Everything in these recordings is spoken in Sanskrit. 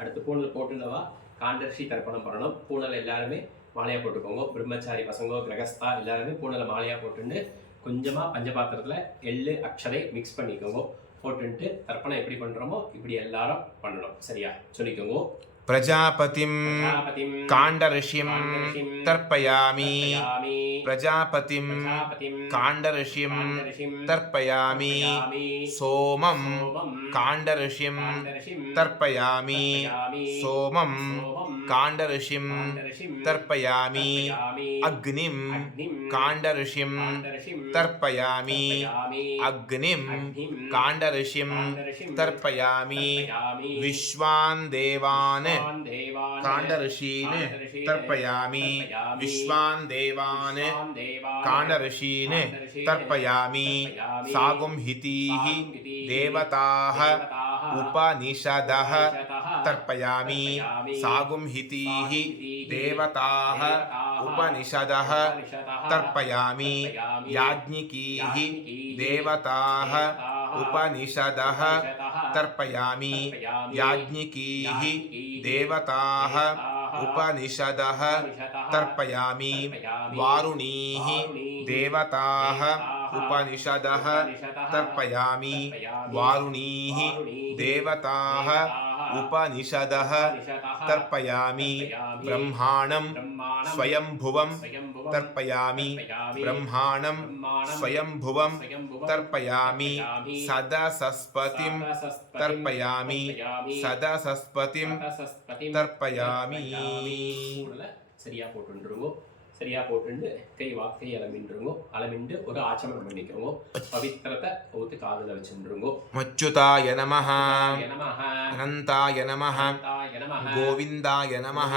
அடுத்து பூனல் போட்டுனவா காண்டர்ஷி தர்ப்பணம் பண்ணணும். பூனல் எல்லாருமே மாலையாக போட்டுக்கோங்க. பிரம்மச்சாரி பசங்க கிரகஸ்தா எல்லாருமே பூனலை மாலையாக போட்டுட்டு கொஞ்சமாக பஞ்சபாத்திரத்தில் எள்ளு அக்ஷதை மிக்ஸ் பண்ணிக்கோங்க. போட்டுட்டு தர்ப்பணம் எப்படி பண்ணுறோமோ இப்படி எல்லாரும் பண்ணணும். சரியா சொல்லிக்கோங்க. प्रजापतिं काण्डऋषिं तर्पयामि प्रजापतिं काण्डऋषिं तर्पयामि सोमं काण्डऋषिं तर्पयामि सोमं काण्डऋषिं तर्पयामि अग्निं काण्डऋषिं तर्पयामि अग्निं काण्डऋषिं तर्पयामि विश्वान् देवान् काण्डऋषीन् तर्पयामि विश्वान् देवान् काण्डऋषीन् तर्पयामि सागुंहितीः देवताः उपनिषदः तर्पयामि सागुंहितीः देवताः उपनिषदः तर्पयामि याज्ञिकीः देवताः उपनिषदः तर्पयामि याज्ञिकीः देवताः उपनिषदः तर्पयामि वारुणीः देवताः उपनिषदः तर्पयामि वारुणीः देवताः उपनिषदः तर्पयामि ब्रह्माणं स्वयंभुवं तर्पयामि ब्रह्माणं स्वयंभुवं तर्पयामि सदसस्पतिं तर्पयामि सदसस्पतिं तर्पयामि. சரியா போட்டுருங்க. சரியா போட்டு கை வாக்கை அலமின்றுங்க. அலமிண்டு ஒரு ஆச்சமனம் பண்ணிக்கோங்க. பவித்திரத்தை ஊத்து காதுல வச்சுருங்க. அச்சுதாய நமஹ அனந்தாய நமஹ கோவிந்தாய நமஹ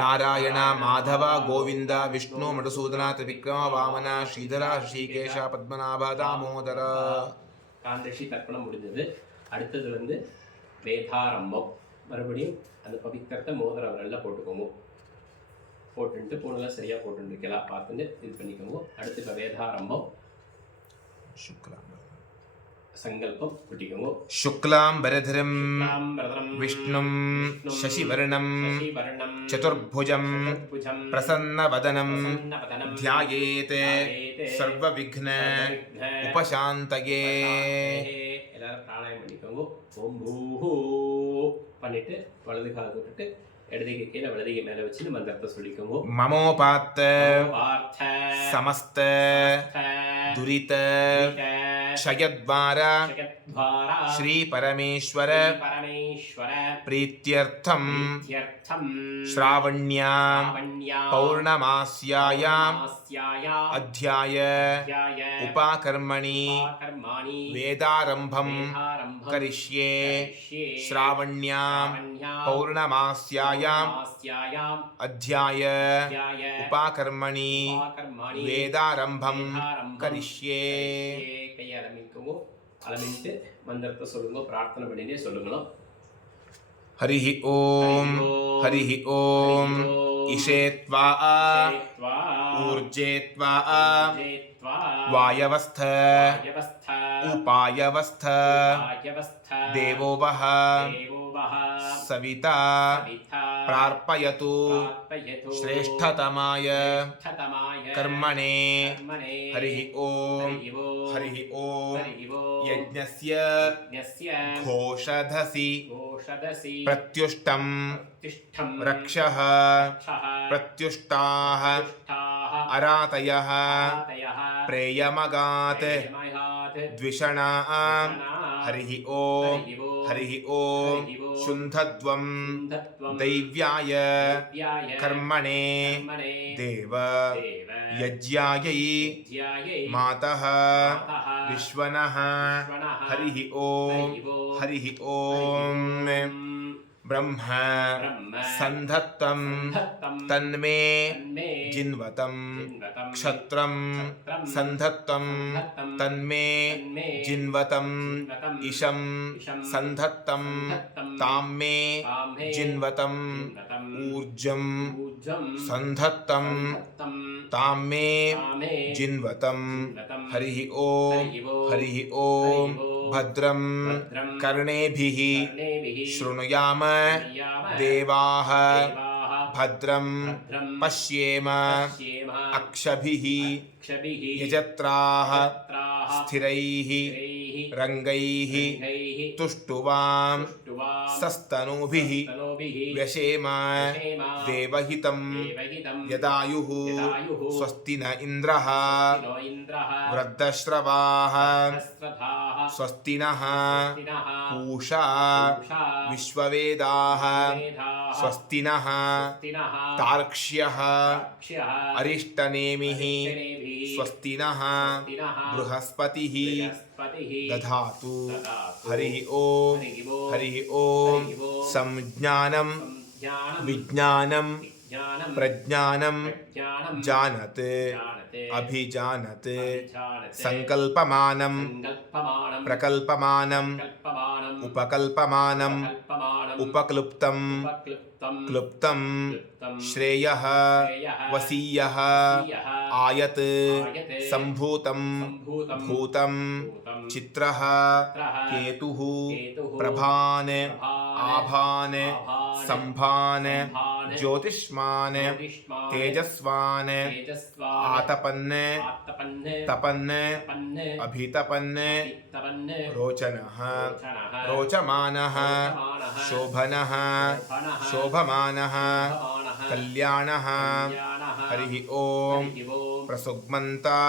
नारायण माधव गोविंद विष्णु मधुसूदन त्रिविक्रम वामन श्रीधर ऋषिकेश पद्मनाभ दामोदर. காண்டர்ஷி தர்ப்பணம் முடிஞ்சது. அடுத்தது வேதாரம்பம். மறுபடியும் அந்த பவித்திரத்தை மோதிர விரல்ல போட்டுக்கோங்க. போட்டுட்டு பூனெல்லாம் சரியா போட்டுருக்கலாம் பார்த்துட்டு இது பண்ணிக்கோங்க. அடுத்து இப்போ வேதாரம்பம். संकल्पम कुटिकमो शुक्लांबरधरं विष्णुं शशिवर्णं चतुर्भुजं प्रसन्नवदनं ध्यायेत् सर्वविघ्न उपशान्तये. எல்லாரும் பிராணாயாமம் பண்ணிக்கோங்க. ஓம் பூஹு பண்ணிட்டு வலது கால் தொட்டுட்டு இடதுகை கீழே வலதுகை மேலே வச்சு மந்திரத்தை சொல்லிக்கோங்க. மமோபாத்த சமஸ்த दुरित क्षयद्वारा श्री परमेश्वर प्रीत्यर्थं श्रावण्यां पौर्णमास्यायां अध्याय उपाकर्मणि वेदारंभं करिष्ये. श्रावण्यां पौर्णमास्यायां अध्याय उपाकर्मणि वेदारंभं करिष्ये. கையை அலமிக்கோங்க. அலமிட்டு மந்திரத்தை சொல்லுங்க. பிரார்த்தனை பண்ணிட்டே சொல்லுங்களோ. हरिः ओम हरिः ओम इषेत्वा ऊर्जेत्वा वायवस्थ उपायवस्थ देवो वः सविता प्रार्पयतु श्रेष्ठतमाय कर्मणे. हरिः ओम यज्ञस्य घोषधसि प्रत्युष्टं रक्षः प्रत्युष्टाः अरातयः प्रेयमगात् द्विषणा. हरिः ओम शुन्धत्वं दैव्याय कर्मणे देव यज्ञायै मातः विश्वनः. हरिः ओम ब्रह्म संधत्तं तन्मे जिन्वतं क्षत्रं संधत्तं तन्मे जिन्वतं इशं संधत्तं ताम्मे जिन्वतं ऊर्जं संधत्तं ताम्मे जिन्वतं. हरिः ओम भद्रं भद्रं कर्णेभिः कर्णेभिः शृणुयाम शृणुयाम देवाः देवाः भद्रं भद्रं पश्येम पश्येम अक्षभिः अक्षभिः यजत्राः यजत्राः स्थिरैः स्थिरैः रङ्गैः रङ्गैः तुष्टुवां तुष्टुवां सस्तनूभिः तनूभिः व्यशेम व्यशेम देवहितं देवहितं यदायुः यदायुः स्वस्ति न इन्द्रः नो इन्द्रः वृद्धश्रवाः सहस्रधाः स्वस्ति नः स्वस्तिनः पूषा पूषा विश्ववेदाः वेदाः स्वस्ति नः स्वस्तिनः तार्क्ष्यः तार्क्ष्यः अरिष्टनेमिः अरिष्टनेमिः स्वस्ति नः स्वस्तिनः बृहस्पतिः बृहस्पतिः दधातु ददातु हरिः ॐ हरिः ॐ संज्ञानं संज्ञानं विज्ञानं विज्ञानं प्रज्ञानं प्रज्ञानं जानत् जानते अभिजानत् जानते संकल्पमानं संकल्पमानं प्रकल्पमानं कल्पमानं उपकल्पमानं कल्पमानं उपक्लुप्तं उपक्लुप्तं क्लुप्तं क्लुप्तं श्रेयः श्रेयः वसीयः वसीयः आयत् आयते सम्भूतं सम्भूतं भूतं भूतं चित्रः चित्रः केतुः केतुः प्रभान् प्रभान् आभान् आभान् सम्भान् सम्भान् ज्योतिष्मान् ज्योतिष्मान् तेजस्वान् तेजस्वान् आतपन् आत्तपन् तपन् तपन् अभितपन् तपन् रोचनः रोचनः रोचमानः रोचमानः शोभनः शोभनः शोभमानः शोभमानः कल्याणः कल्याणः हरिः ॐ हरिः ॐ प्रसुग्मन्ता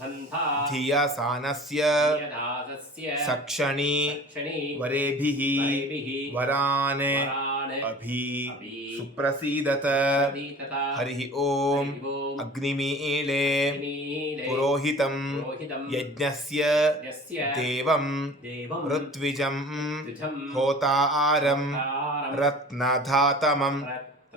बन्धा धियासानस्य यदासस्य सक्षणी क्षणी वरेभिः वरेभिः वरान् वरान् अभि अभि सुप्रसीदत प्रदीतता हरिः ॐ हरिः ॐ अग्निमीळे अग्निमीळे पुरोहितं पुरोहितं यज्ञस्य यस्य देवं देवं ऋत्विजं द्विजं होतारं तारं रत्नधातमं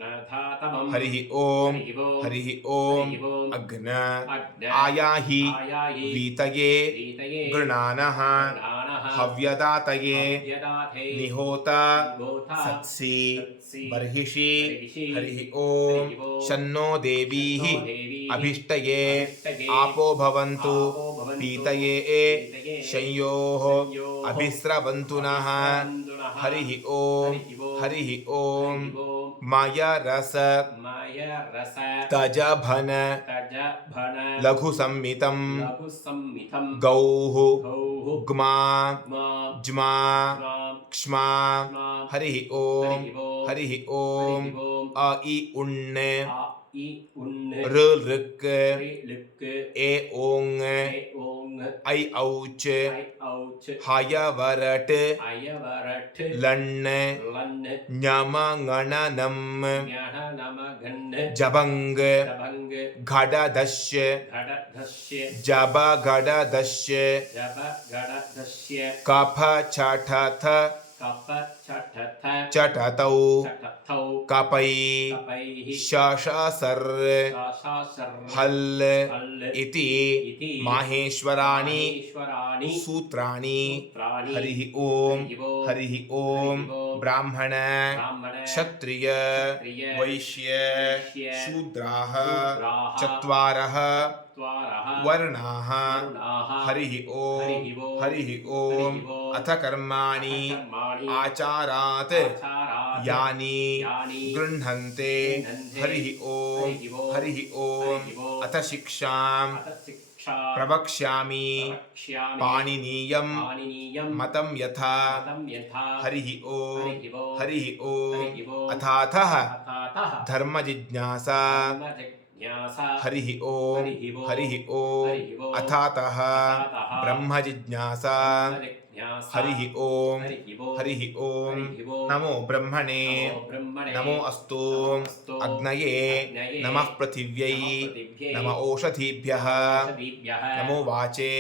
रत्नधातमं हरिः ॐ हरिः ॐ हरिः ॐ अग्न अग्न आयाहि आयाहि वीतये वीतये गृणानः गृणानः हव्यदातये यदाथे निहोता निहोता सत्सि सत्सि बर्हिषि बर्हिषि हरिः ॐ हरिः ॐ शन्नो देवीः शन्नो देवीः अभिष्टये अभिष्टये आपो भवन्तु आपो भवन्तु पीतये पीतये संयोः संयोः अभिस्रवन्तु नः अभिस्रवन्तुनः हरिः ॐ हरिः ॐ मयरस मयरस तजभन तजभन लघुसंमितं लघुसंमितं गौः गौः ग्मा मा ज्मा मां क्ष्मा मा हरिः ॐ हरिः ॐ अ इ उण् आ इ उन् ऋ ऋक् रि लुक् ए ओङ् ए ओङ् ऐ औच् ऐ औच् हयवरट् अयवरट् लण् लन् ञमङणनं ज्ञानमघन् जभङ्ग दभङ्ग घटदश्य घटधस्य जबगडदश्य जबगडधस्य कफछठथ कपचठथ चटतौ चटथौ कपै कपैः शशसर् शाशासर् हल् हल् इति इति माहेश्वराणि ईश्वराणि सूत्राणि सूत्राणि हरिः ॐ हरिः ॐ ॐ ब्राह्मण ब्राह्मण क्षत्रिय क्षत्रिय वैश्य वैश्य शूद्राः शूद्राः चत्वारः चत्वारः वर्णाः वर्णाः हरिः ॐ हरिः ॐ अथ कर्माणि कर्माणि आचारात् आचारात् यानि यानि गृह्णन्ते गृह्णन्ते हरिः ॐ हरिः ॐ अथ शिक्षां अथ शिक्षा प्रवक्ष्यामि प्रवक्ष्यामि पाणिनीयं पाणिनीयं मतं यथा मतं यथा हरिः ॐ हरिः ॐ हरिः ॐ अथातः अथातः धर्मजिज्ञासा धर्मजिज्ञासा हरिः ॐ हरिः ॐ अथातः ब्रह्मजिज्ञासा हरिः ॐ हरिः ॐ नमो ब्रह्मणे नमो अस्तु अग्नये नमः पृथिव्यै नम ओषधीभ्यः नमो वाचे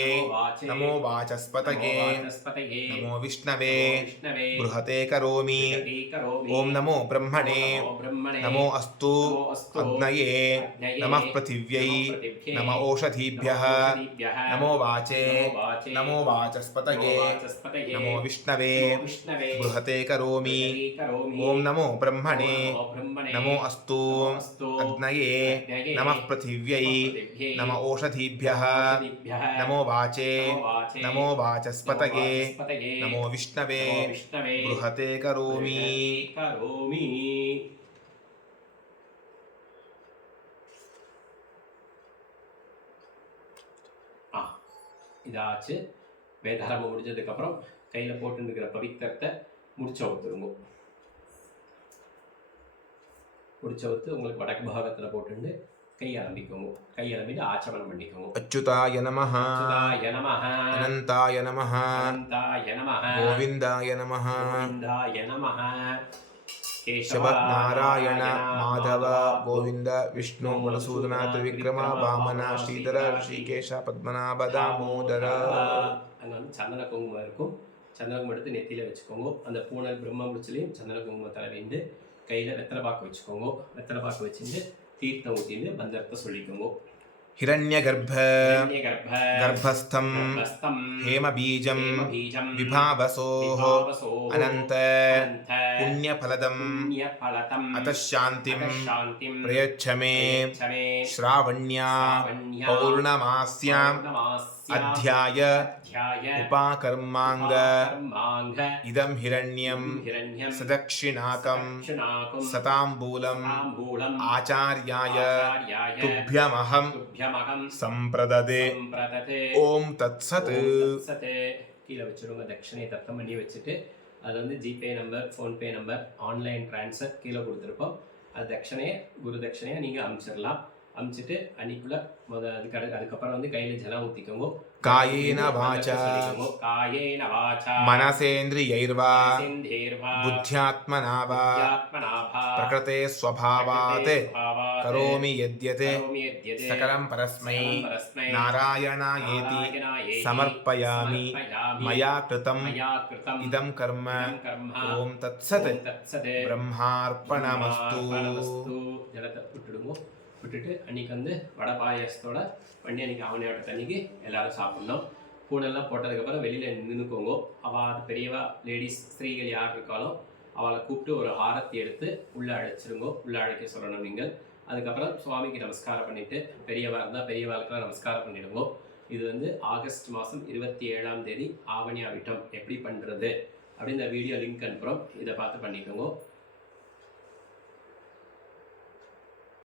नमो वाचस्पतये नमो विष्णवे बृहते करोमि ॐ नमो ब्रह्मणे नमो अस्तु अग्नये नमः पृथिव्यै नम ओषधीभ्यः नमो वाचे नमो वाचस्पतये नमो विष्णवे बृहते करोमि ॐ नमो ब्रह्मणे नमो अस्तु अग्नये नमः पृथिव्यै प्रकृतिभ्यै नम ओषधीभ्यः नमो वाचे नमो वाचस्पतये नमो विष्णवे बृहते करोमि இதாச்சு. வேதாரம்பம் முடிஞ்சதுக்கப்புறம் கையில் போட்டுருக்கிற பவித்திரத்தை முடிச்ச ஊற்றுருங்க. முடிச்ச ஊற்று உங்களுக்கு வடக்கு பாகத்தில் போட்டுண்டு கை ஆரம்பிக்கோங்க. கை ஆரம்பிட்டு ஆச்சமனம் பண்ணிக்கோங்க. अच्युताय नमः அச்சுதாய நமஹ अनन्ताय नमः அனந்தாய நமஹ गोविन्दाय नमः கோவிந்தாய நமஹ शब नारायण माधव गोविन्द विष्णु मधुसूदन त्रिविक्रम वामन श्रीधर ऋषिकेश पद्मनाभ दामोदर. அங்கே வந்து சந்தன குங்குமம் இருக்கும். சந்தன குங்குமம் எடுத்து நெத்தியில் வச்சுக்கோங்க. அந்த பூனல் பிரம்ம முடிச்சிலையும் சந்தன குங்குமம் தடவிண்டு கையில் வெத்தலை பாக்கு வச்சுக்கோங்க. வெத்தலை பாக்கு வச்சுட்டு தீர்த்தம் ஊற்றிட்டு மந்திரத்தை சொல்லிக்கோங்க. हिरण्यगर्भ गर्भस्थं हेमबीजं विभावसोः अनन्त पुण्यफलदम् अतः शान्तिं प्रयच्छ मे श्रावण्या पौर्णमास्याम् अध्याय उपाकर्माङ्ग इदं हिरण्यं सदक्षिणाकं सताम्बूलम् आचार्याय तुभ्यमहं संप्रददे ओम तत्सत्. கீழே வச்சுருங்க. தட்சணையை தத்தம் பண்ணி வச்சுட்டு அது வந்து GPay number, PhonePe number, online transfer கீழே கொடுத்துருப்போம். அது தட்சணையை குரு தட்சணையை நீங்கள் அனுப்பிச்சிடலாம். அனுப்பிச்சிட்டு அன்னைக்குள்ள அதுக்கப்புறம் வந்து கையில் ஜலம் ஊற்றிக்கோங்க. कायेन वाचा मनसेन्द्रियैर्वा बुद्ध्यात्मना वा प्रकृते स्वभावात् करोमि यद्यत् सकलं परस्मै नारायणायेति समर्पयामि मया कृतम् इदं कर्म ओम तत्सत् ब्रह्मार्पणमस्तु. ஜலத்தை விட்டுட்டு அன்றைக்கி வந்து வடை பாயசத்தோட பண்ணி அன்றைக்கி ஆவணியோட தண்ணிக்கு எல்லோரும் சாப்பிட்ணும். பூனெல்லாம் போட்டதுக்கப்புறம் வெளியில் நின்றுக்கோங்க. அவள் பெரியவா லேடிஸ் ஸ்திரீகள் யார் இருக்காலும் அவளை கூப்பிட்டு ஒரு ஆரத்தி எடுத்து உள்ளே அழைச்சிருங்கோ. உள்ளே அழைக்க சொல்லணும் நீங்கள். அதுக்கப்புறம் சுவாமிக்கு நமஸ்காரம் பண்ணிவிட்டு பெரியவா இருந்தால் பெரியவாளுக்கெல்லாம் நமஸ்காரம் பண்ணிடுங்கோ. இது வந்து ஆகஸ்ட் மாதம் 27ஆம் தேதி ஆவணி ஆவிட்டம் எப்படி பண்ணுறது அப்படின்னு இந்த வீடியோ லிங்க் அனுப்புகிறோம். இதை பார்த்து பண்ணிக்கோங்க.